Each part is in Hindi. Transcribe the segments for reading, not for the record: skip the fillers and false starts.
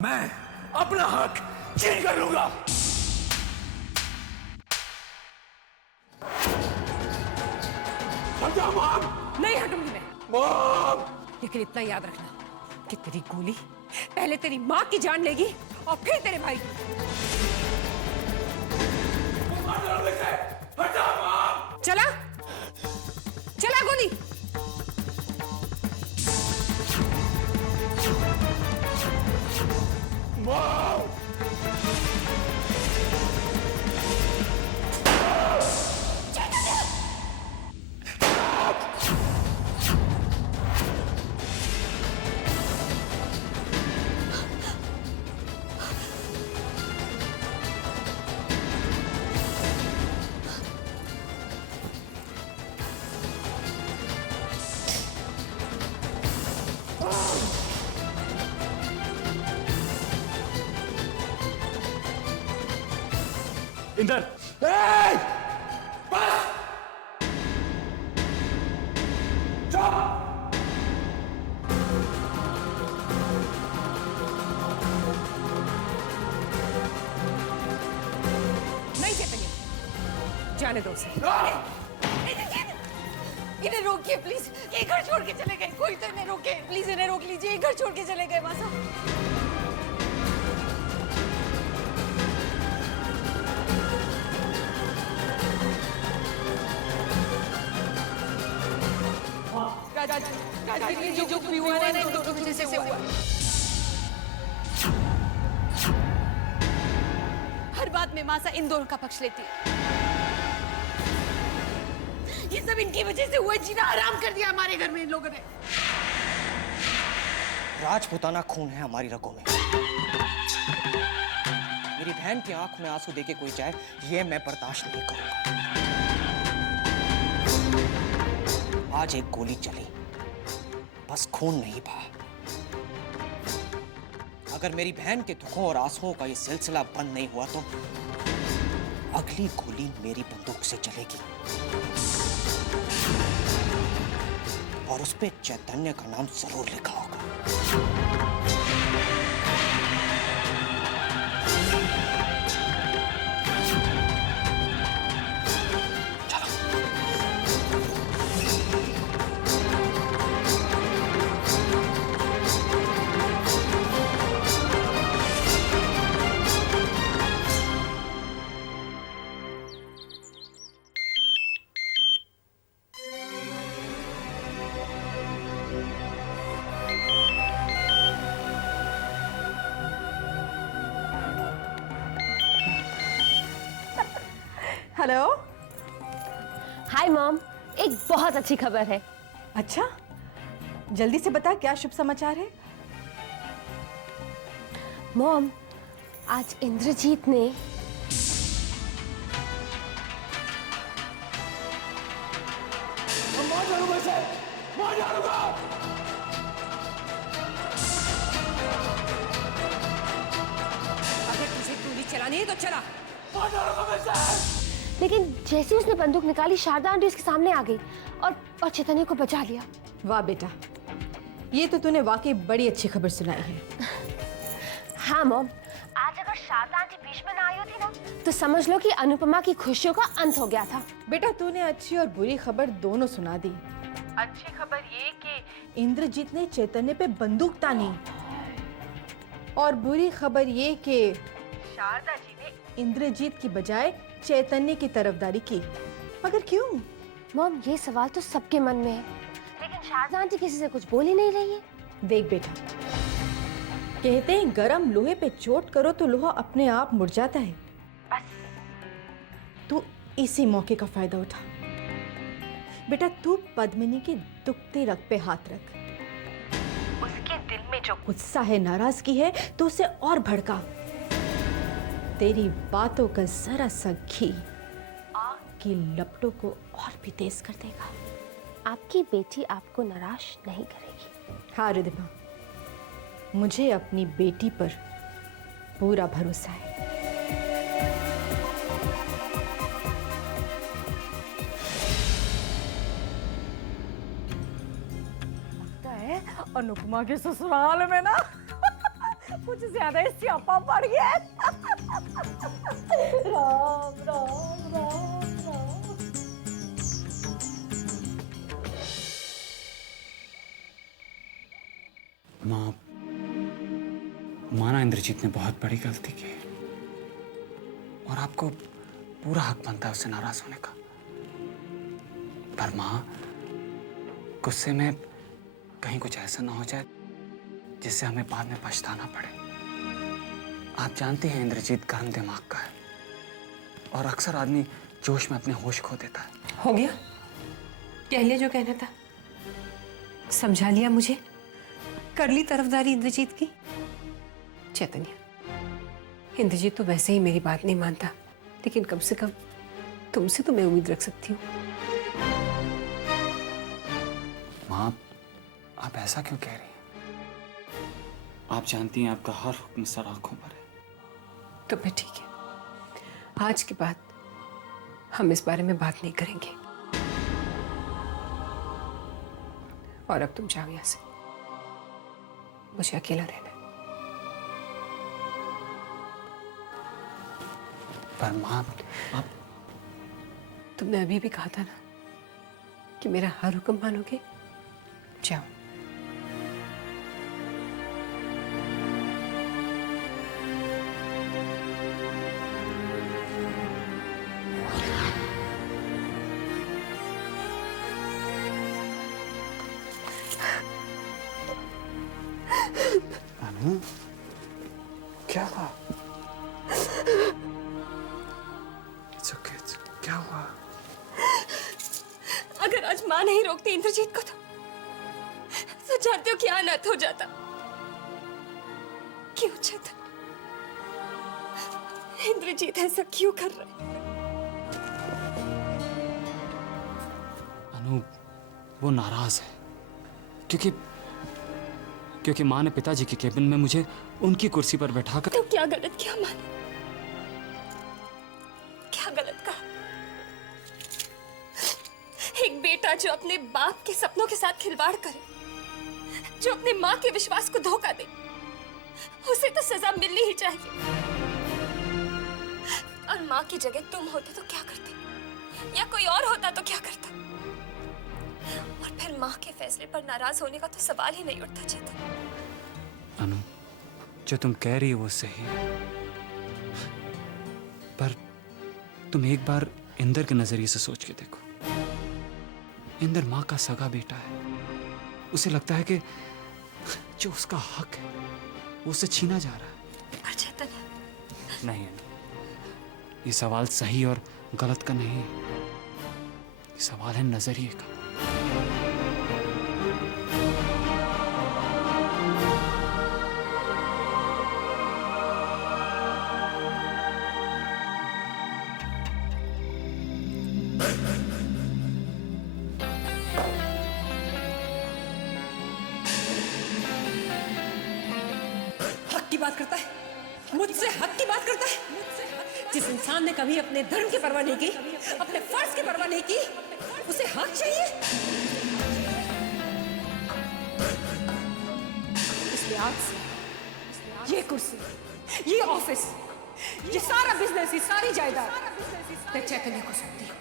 मैं अपना हक छीन कर लूंगा। हट जाओ मॉम। नहीं हटूंगी मैं मॉम। लेकिन इतना याद रखना कि तेरी गोली पहले तेरी माँ की जान लेगी और फिर तेरे भाई की। हट जाओ मॉम। चला चला गोली। मॉम। इंदर, बस चुप। नहीं चेतन, जाने दो उसे। इन्हें रोकिए प्लीज, ये घर छोड़ के चले गए। कोई तो इन्हें रोके प्लीज, इन्हें रोक लीजिए। ये घर छोड़ के चले गए मासा। जो भी हुआ है इन दोनों की वजह से हुआ है। हर बात में मासा इन दोनों का पक्ष लेती है। ये सब इनकी वजह से हुआ। जीना हराम कर दिया हमारे घर में इन लोगों ने। राजपूताना खून है हमारी रगों में। मेरी बहन की आंख में आंसू देके कोई जाए, ये मैं बर्दाश्त नहीं करूंगा। आज एक गोली चली, बस खून नहीं बहा। अगर मेरी बहन के दुखों और आंसुओं का ये सिलसिला बंद नहीं हुआ तो अगली गोली मेरी बंदूक से चलेगी और उस पे चैतन्य का नाम जरूर लिखा होगा। हेलो। हाय मॉम, एक बहुत अच्छी खबर है। अच्छा, जल्दी से बता, क्या शुभ समाचार है? मॉम, आज इंद्रजीत ने अगर तुझे गोली चलानी है तो चला। लेकिन जैसे ही उसने बंदूक निकाली, शारदा आंटी उसके सामने आ गई और चैतन्य को बचा लिया। वाह बेटा, ये तो तूने वाकई बड़ी अच्छी खबर सुनाई है। हाँ मॉम, आज अगर शारदा आंटी बीच में ना आई होती ना, तो समझ लो कि अनुपमा की खुशियों का अंत हो गया था। बेटा, तूने अच्छी और बुरी खबर दोनों सुना दी। अच्छी खबर ये कि इंद्रजीत ने चैतन्य पे बंदूक तानी, और बुरी खबर ये कि शारदा जी ने इंद्रजीत की बजाय चैतन्य की तरफदारी की। मगर क्यों? मॉम, ये सवाल तो सबके मन में है, लेकिन शारदा आंटी किसी से कुछ बोल ही नहीं रही है। देख बेटा, कहते हैं गरम लोहे पे चोट करो तो लोहा अपने आप मुड़ जाता है। बस तू इसी मौके का फायदा उठा। बेटा, तू पद्मिनी के दुखते रग पे हाथ रख। उसके दिल में जो गुस्सा है, नाराजगी है, तो उसे और भड़का। तेरी बातों का जरा सा घी आग की लपटों को और भी तेज कर देगा। आपकी बेटी आपको निराश नहीं करेगी। हाँ रिद्धिमा, मुझे अपनी बेटी पर पूरा भरोसा है। अनुपमा के ससुराल में ना कुछ ज्यादा ही स्यापा पड़ गया। राम राम राम राम। माना इंद्रजीत ने बहुत बड़ी गलती की और आपको पूरा हक बनता है उससे नाराज होने का। पर मां, गुस्से में कहीं कुछ ऐसा ना हो जाए जिससे हमें बाद में पछताना पड़े। आप जानते हैं इंद्रजीत गर्म दिमाग का है और अक्सर आदमी जोश में अपने होश खो देता है। हो गया, कह लिया जो कहना था, समझा लिया मुझे, कर ली तरफदारी इंद्रजीत की। चैतन्य, इंद्रजीत तो वैसे ही मेरी बात नहीं मानता, लेकिन कम से कम तुमसे तो मैं उम्मीद रख सकती हूँ। मां, आप ऐसा क्यों कह रही हैं? आप जानती हैं आपका हर हुक्म सर आंखों पर है। तो फिर ठीक है, आज के बाद हम इस बारे में बात नहीं करेंगे। और अब तुम जाओ यहाँ से, मुझे अकेला रहना है। पर मां, आप तुमने अभी भी कहा था ना कि मेरा हर हुक्म मानोगे। जाओ। अनु, क्या हुआ? It's okay, क्या हुआ? अगर आज माँ नहीं रोकती इंद्रजीत को तो जानते हो क्या अनर्थ हो जाता। क्यों चेतन, इंद्रजीत ऐसा क्यों कर रहा है? अनु, वो नाराज है क्योंकि माँ ने पिताजी के केबिन में मुझे उनकी कुर्सी पर बैठाकर। तो क्या गलत किया माँ ने? क्या गलत कहा? एक बेटा जो अपने बाप के सपनों के साथ खिलवाड़ करे, जो अपने माँ के विश्वास को धोखा दे, उसे तो सजा मिलनी ही चाहिए। और माँ की जगह तुम होते तो क्या करते, या कोई और होता तो क्या करता? और फिर माँ के फैसले पर नाराज होने का तो सवाल ही नहीं उठता चेतन। अनु, जो तुम कह रही हो वो सही है, पर तुम एक बार इंदर के नजरिए से सोच के देखो। इंदर माँ का सगा बेटा है, उसे लगता है कि जो उसका हक है वो उसे छीना जा रहा है। पर चेतन, नहीं अनु, ये सवाल सही और गलत का नहीं है, ये सवाल है नजरिए का। हक की बात करता है, मुझसे हक की बात करता है। जिस इंसान ने कभी अपने धर्म की परवाह नहीं की, अपने फर्ज की परवाह नहीं की, उसे हक चाहिए। इसलिए आज से ये कुर्सी, ये ऑफिस, ये सारा बिजनेस, ये सारी जायदाद मैं चैतन्य को सौंपती हूँ।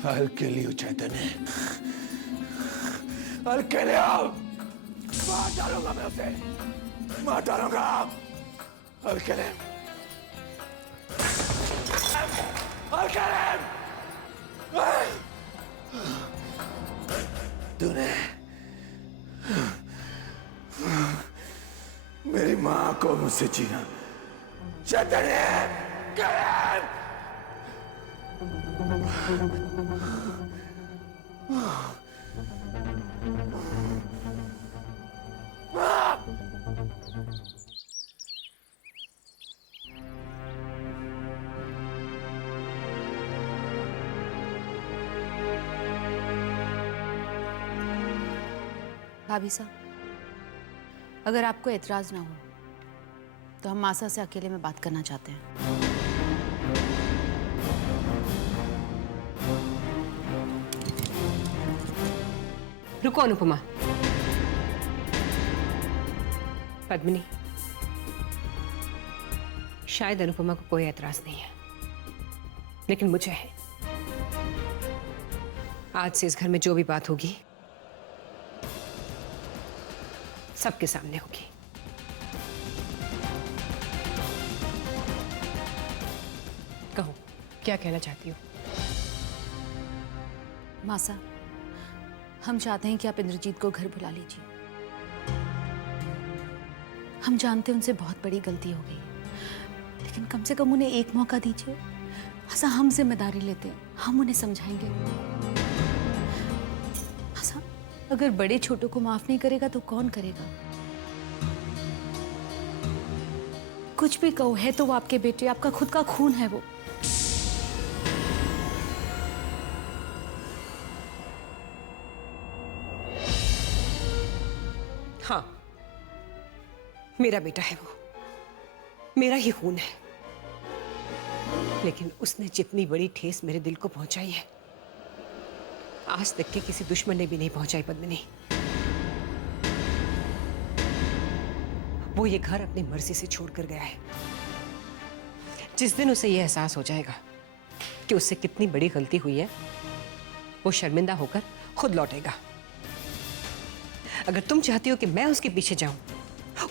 हल्के लियो चैतन्य, हल्के लियो। मार डालूंगा मैं उसे, मार डालूंगा। हल्के ले, हल्के ले। तूने मेरी माँ को मुझसे छीना। चैतन्य, करण। भाभी साहब, अगर आपको एतराज ना हो तो हम मासा से अकेले में बात करना चाहते हैं। रुको अनुपमा। पद्मिनी, शायद अनुपमा को कोई एतराज नहीं है, लेकिन मुझे है। आज से इस घर में जो भी बात होगी सबके सामने होगी। कहो, क्या कहना चाहती हो? मासा, हम चाहते हैं कि आप इंद्रजीत को घर बुला लीजिए। हम जानते हैं उनसे बहुत बड़ी गलती हो गई, लेकिन कम से कम उन्हें एक मौका दीजिए। ऐसा हम जिम्मेदारी लेते हैं, हम उन्हें समझाएंगे। ऐसा अगर बड़े छोटों को माफ नहीं करेगा तो कौन करेगा? कुछ भी कहो, है तो वो आपके बेटे, आपका खुद का खून है वो। हाँ, मेरा बेटा है वो, मेरा ही खून है। लेकिन उसने जितनी बड़ी ठेस मेरे दिल को पहुंचाई है, आज तक के किसी दुश्मन ने भी नहीं पहुंचाई पद्मिनी। वो ये घर अपनी मर्जी से छोड़कर गया है। जिस दिन उसे यह एहसास हो जाएगा कि उससे कितनी बड़ी गलती हुई है, वो शर्मिंदा होकर खुद लौटेगा। अगर तुम चाहती हो कि मैं उसके पीछे जाऊं,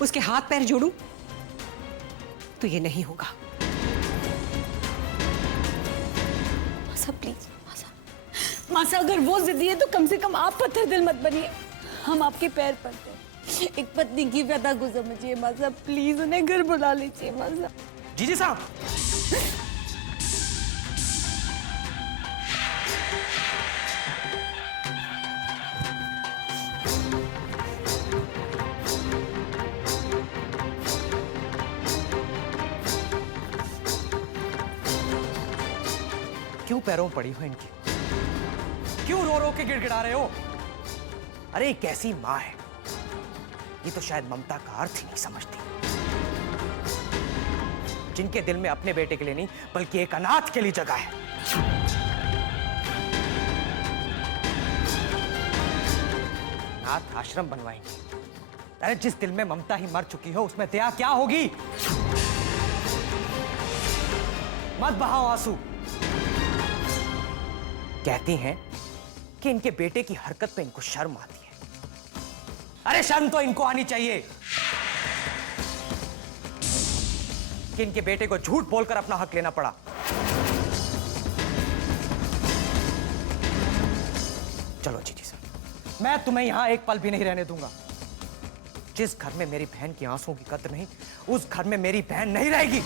उसके हाथ पैर जोड़ूं, तो ये नहीं होगा। मासा प्लीज, मासा अगर वो जिद्दी है तो कम से कम आप पत्थर दिल मत बनिए। हम आपके पैर पड़ते हैं, एक पत्नी की व्यथा को समझिए। मासा प्लीज उन्हें घर बुला लीजिए। मासा। जीजी साहब, क्यों पैरों में पड़ी हो इनकी? क्यों रो रो के गिड़गिड़ा रहे हो? अरे कैसी माँ है ये, तो शायद ममता का अर्थ ही नहीं समझती। जिनके दिल में अपने बेटे के लिए नहीं बल्कि एक अनाथ के लिए जगह है। अनाथ आश्रम बनवाएंगे। अरे जिस दिल में ममता ही मर चुकी हो उसमें दया क्या होगी? मत बहाओ आंसू। कहती हैं कि इनके बेटे की हरकत पे इनको शर्म आती है। अरे शर्म तो इनको आनी चाहिए कि इनके बेटे को झूठ बोलकर अपना हक लेना पड़ा। चलो जीजी साहब, मैं तुम्हें यहां एक पल भी नहीं रहने दूंगा। जिस घर में मेरी बहन की आंसुओं की कद्र नहीं, उस घर में मेरी बहन नहीं रहेगी।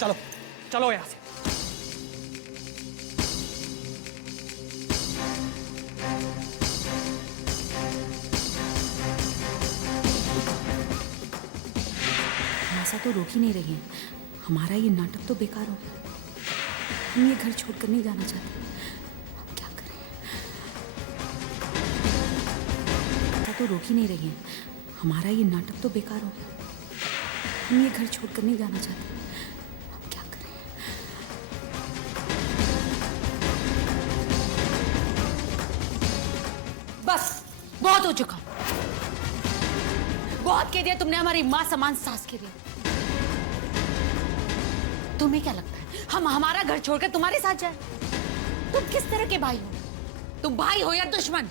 चलो चलो यहां से। मासा तो रोक ही नहीं रही है। हमारा ये नाटक तो बेकार हो गया। हम ये घर छोड़कर नहीं जाना चाहते। हम क्या करें? मासा तो रोक ही नहीं रही है। हमारा ये नाटक तो बेकार हो गया। हम ये घर छोड़कर नहीं जाना चाहते। हम क्या करें? बस बहुत हो चुका। बहुत कह दिया तुमने हमारी मां समान सास के लिए। तुम्हें क्या लगता है हम हमारा घर छोड़कर तुम्हारे साथ जाए? तुम किस तरह के भाई हो? तुम भाई हो या दुश्मन?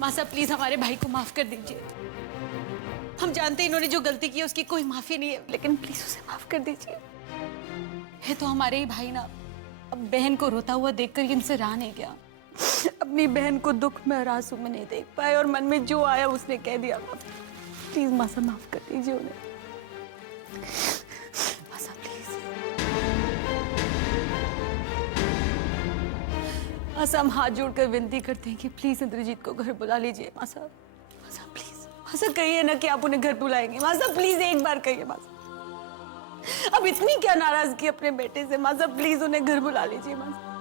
मासा प्लीज हमारे भाई को माफ कर दीजिए। हम जानते हैं इन्होंने जो गलती की है उसकी कोई माफी नहीं है, लेकिन प्लीज उसे माफ कर दीजिए। है तो हमारे ही भाई ना। अब बहन को रोता हुआ देखकर इनसे रहा नहीं गया। अपनी बहन को दुख में और आंसू में नहीं देख पाए और मन में जो आया उसने कह दिया। प्लीज मासा माफ कर दीजिए उन्हें। मासा प्लीज। मासा हम हाथ जोड़कर विनती करते हैं कि प्लीज इंद्रजीत को घर बुला लीजिए। मासा, मासा प्लीज। मासा कहिए ना कि आप उन्हें घर बुलाएंगे। मासा प्लीज एक बार कहिए। मासा अब इतनी क्या नाराजगी अपने बेटे से? माँ साहब प्लीज उन्हें घर बुला लीजिए माँ साहब।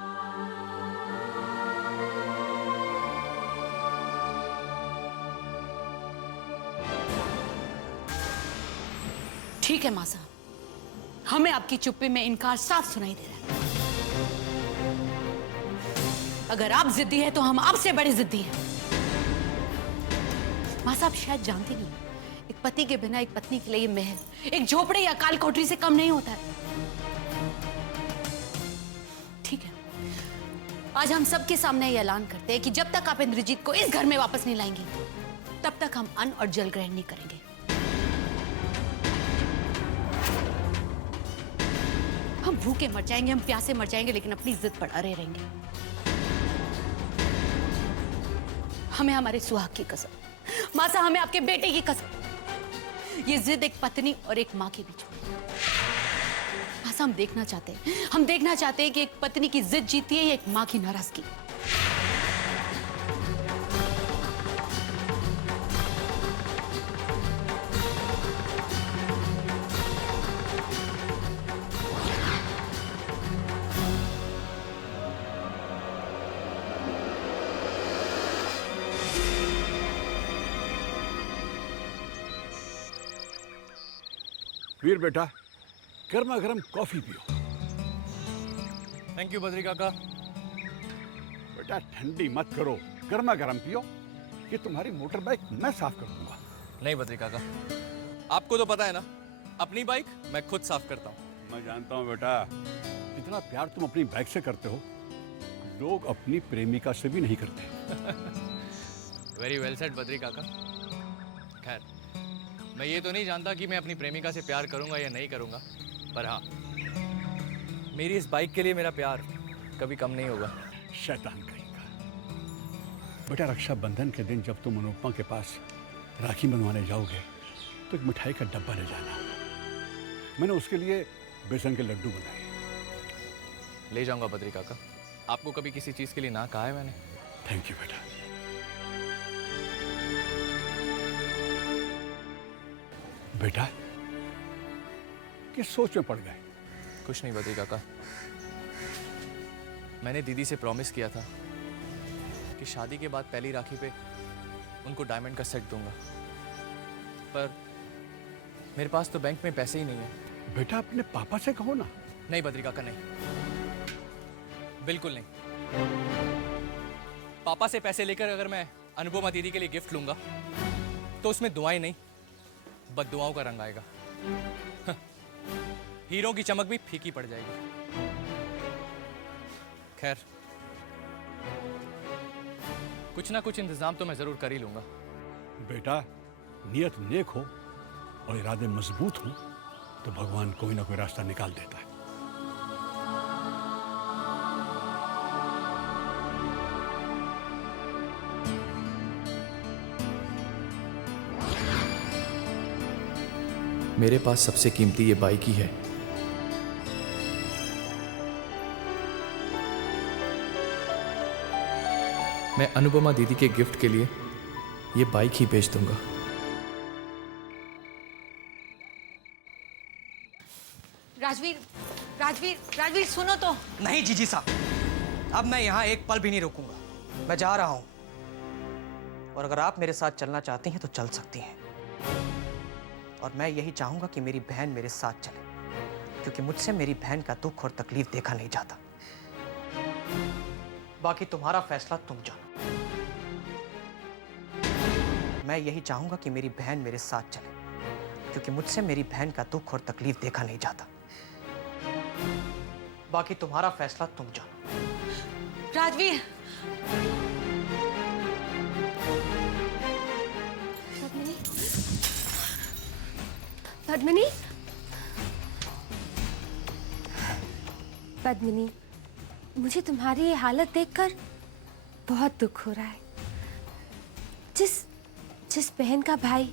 ठीक है माँ साहब, हमें आपकी चुप्पी में इनकार साफ सुनाई दे रहा है। अगर आप जिद्दी है तो हम आपसे बड़े जिद्दी हैं। माँ साहब शायद जानती नहीं, एक पति के बिना एक पत्नी के लिए ये महल एक झोपड़े या काल कोठरी से कम नहीं होता है। ठीक है, आज हम सबके सामने ये ऐलान करते हैं कि जब तक आप इंद्रजीत को इस घर में वापस नहीं लाएंगी, तब तक हम अन्न और जल ग्रहण नहीं करेंगे। हम भूखे मर जाएंगे, हम प्यासे मर जाएंगे, लेकिन अपनी जिद पर अड़े रहेंगे। हमें हमारे सुहाग की कसम, माँ साहब हमें आपके बेटे की कसम। ये जिद एक पत्नी और एक माँ के बीच में। माँ साहब हम देखना चाहते हैं कि एक पत्नी की जिद जीती है या एक माँ की नाराजगी। वीर बेटा, गर्मा गर्म कॉफी पियो। थैंक यू बद्री काका। बेटा ठंडी मत करो, गर्मा गर्म पियो। ये तुम्हारी मोटर बाइक मैं साफ कर दूंगा। नहीं बद्री काका, आपको तो पता है ना, अपनी बाइक मैं खुद साफ करता हूँ। मैं जानता हूँ बेटा, इतना प्यार तुम अपनी बाइक से करते हो, लोग अपनी प्रेमिका से भी नहीं करते। वेरी वेल सेड बद्री काका। खैर, मैं ये तो नहीं जानता कि मैं अपनी प्रेमिका से प्यार करूंगा या नहीं करूंगा, पर हाँ, मेरी इस बाइक के लिए मेरा प्यार कभी कम नहीं होगा। शैतान कहेगा। बेटा रक्षाबंधन के दिन जब तुम अनुपमा के पास राखी बनवाने जाओगे तो एक मिठाई का डब्बा ले जाना। मैंने उसके लिए बेसन के लड्डू बनाए। ले जाऊंगा बद्री काका। आपको कभी किसी चीज़ के लिए ना कहा है मैंने। थैंक यू बेटा। बेटा किस सोच में पड़ गए? कुछ नहीं बद्री काका, मैंने दीदी से प्रॉमिस किया था कि शादी के बाद पहली राखी पे उनको डायमंड का सेट दूंगा, पर मेरे पास तो बैंक में पैसे ही नहीं है। बेटा अपने पापा से कहो ना। नहीं बद्री काका, नहीं, बिल्कुल नहीं। पापा से पैसे लेकर अगर मैं अनुपमा दीदी के लिए गिफ्ट लूंगा तो उसमें दुआएं नहीं, बद्दुआओं का रंग आएगा। हीरों की चमक भी फीकी पड़ जाएगी। खैर, कुछ ना कुछ इंतजाम तो मैं जरूर कर ही लूंगा। बेटा नियत नेक हो और इरादे मजबूत हो तो भगवान कोई ना कोई रास्ता निकाल देता है। मेरे पास सबसे कीमती ये बाइक ही है। मैं अनुपमा दीदी के गिफ्ट के लिए ये बाइक ही बेच दूंगा। राजवीर, राजवीर, राजवीर सुनो तो। नहीं जीजी साहब, अब मैं यहाँ एक पल भी नहीं रुकूंगा। मैं जा रहा हूँ और अगर आप मेरे साथ चलना चाहती हैं तो चल सकती हैं। और मैं यही चाहूंगा कि मेरी बहन मेरे साथ चले, क्योंकि मुझसे मेरी बहन का दुख और तकलीफ देखा नहीं जाता। बाकी तुम्हारा फैसला तुम जानो। मैं यही चाहूंगा कि मेरी बहन मेरे साथ चले, क्योंकि मुझसे मेरी बहन का दुख और तकलीफ देखा नहीं जाता। बाकी तुम्हारा फैसला तुम जानो। राजवीर, पद्मिनी, पद्मिनी, मुझे तुम्हारी ये हालत देखकर बहुत दुख हो रहा है। जिस बहन का भाई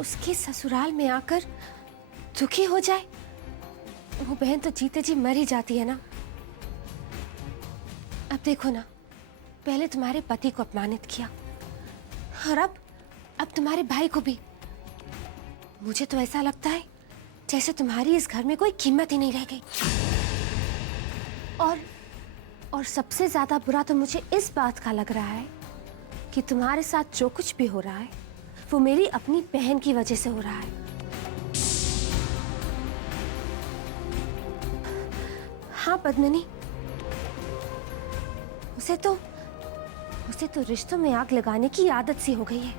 उसके ससुराल में आकर दुखी हो जाए, वो बहन तो जीते जी मर ही जाती है ना। अब देखो ना, पहले तुम्हारे पति को अपमानित किया और अब तुम्हारे भाई को भी। मुझे तो ऐसा लगता है जैसे तुम्हारी इस घर में कोई कीमत ही नहीं रह गई। और सबसे ज्यादा बुरा तो मुझे इस बात का लग रहा है कि तुम्हारे साथ जो कुछ भी हो रहा है वो मेरी अपनी बहन की वजह से हो रहा है। हाँ पद्मिनी, उसे तो रिश्तों में आग लगाने की आदत सी हो गई है।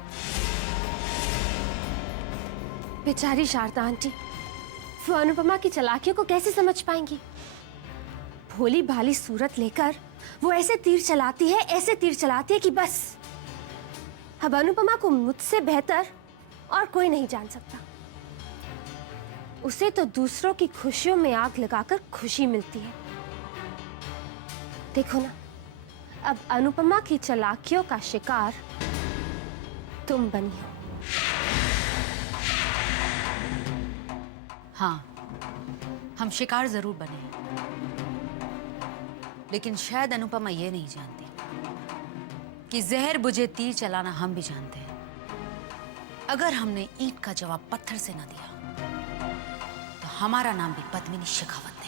बेचारी शारदा आंटी, वो अनुपमा की चालाकियों को कैसे समझ पाएंगी? भोली भाली सूरत लेकर वो ऐसे तीर चलाती है कि बस अब अनुपमा को मुझसे बेहतर और कोई नहीं जान सकता। उसे तो दूसरों की खुशियों में आग लगाकर खुशी मिलती है। देखो ना, अब अनुपमा की चालाकियों का शिकार तुम बनी हो। हाँ, हम शिकार जरूर बने हैं, लेकिन शायद अनुपमा ये नहीं जानती कि जहर बुझे तीर चलाना हम भी जानते हैं। अगर हमने ईंट का जवाब पत्थर से न दिया तो हमारा नाम भी पद्मिनी शेखावत